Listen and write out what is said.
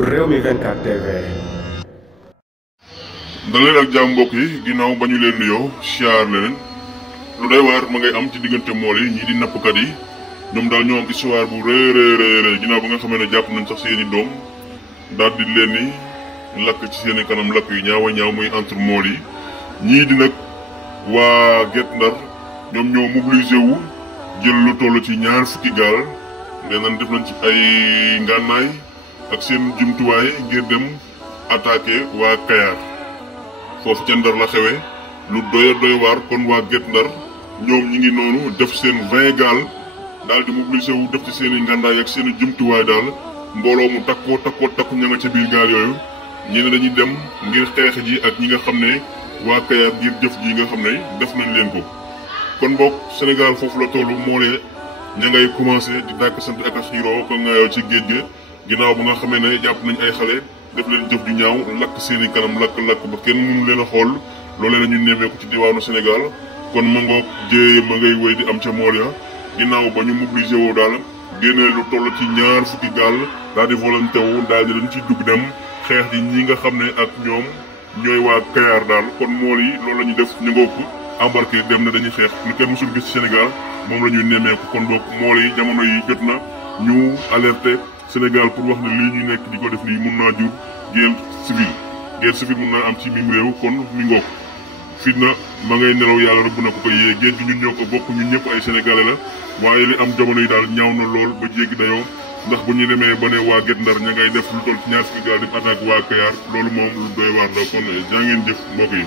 Rewmi 24 TV. daleen ak jàmm mbokk yi ginnaaw ba ñu leen nuyoo siyaar leen lu doy waar ma ngay am ci diggante mool yi ñii di nappkat yi ñoom daal ñoo am histoire bu rëy ginnaaw ba nga xamee ne jàpp nañ sax seeni doom daal di leen ni lakk ci seeni kanam lakk yu ñaaw a ñaaw muy entre mool yi ñii di nag waa Guéd Ndar ñoom ñoo mobilisé wu jël lu toll ci 2 fukki gaal nee nañ def nañ ci ay ngànnaay ak seen jumtuwaay ngir dem attaqué waa Cayaar foofu ca Ndar la xewee lu doy waar kon waa Guéd Ndar ñoom ñi ngi noonu def seen 20 gaal daal di mobilisé wu def ci seen i ngàndaay ak seen i jumtuwaay daal mbooloo mu takku ña nga ca biir gaal yooyu ñi ne dañuy dem ngir xeex ji ak ñi nga xam ne waa Cayaar ngir jëf ji nga xam ne def nañ leen ko. kon boog Sénégal foofu la tollu moolee ña ngay commencé di dàkk sant ak a xiiroo ko ngaayoo ci géej gi ginnaaw ba nga xamee ne jàpp nañ ay xale def leen jëf ju ñaaw lakk seeni kanam lakk ba kenn mënu leen a xool loolee la ñu nemmeeku ci diwaanu Sénégal kon ma ngoog jéeye ma ngay wéy di am ca mool ya ginnaaw ba ñu mobilisé woo daal génnee lu toll ci 2 fukki gaal daal di volonté wu daal di dañ ci dugg dem xeex ji ñi nga xam ne ak ñoom ñooy waa Cayaar daal kon mool yi loolu la ñu def ñu ngoog embarqué dem na dañuy xeex lu kenn mësul gis ci Sénégal moom la ñuy nemmeeku kon boog mool yi jamono yi jot na ñu alerté Sénégal pour wax ne lii ñuy nekk di ko def nii mun naa jur guerre civile mun naa am ci biir réew kon mi ngoog fitna ma ngay nelaw yàlla rëbb na ko koy yee géej gi ñun ñoo ko bokk ñun ñëpp ay sénégalais la waaye li am jamono yi daal ñaaw na lool ba jéggi dayoo ndax bu ñu demee ba ne waa Guéd Ndar ña ngay def lu toll ci 2 fukki gaal di attaque waa Cayaar loolu moom lu doy waar la kon jaa ngeen jëf mbokk yi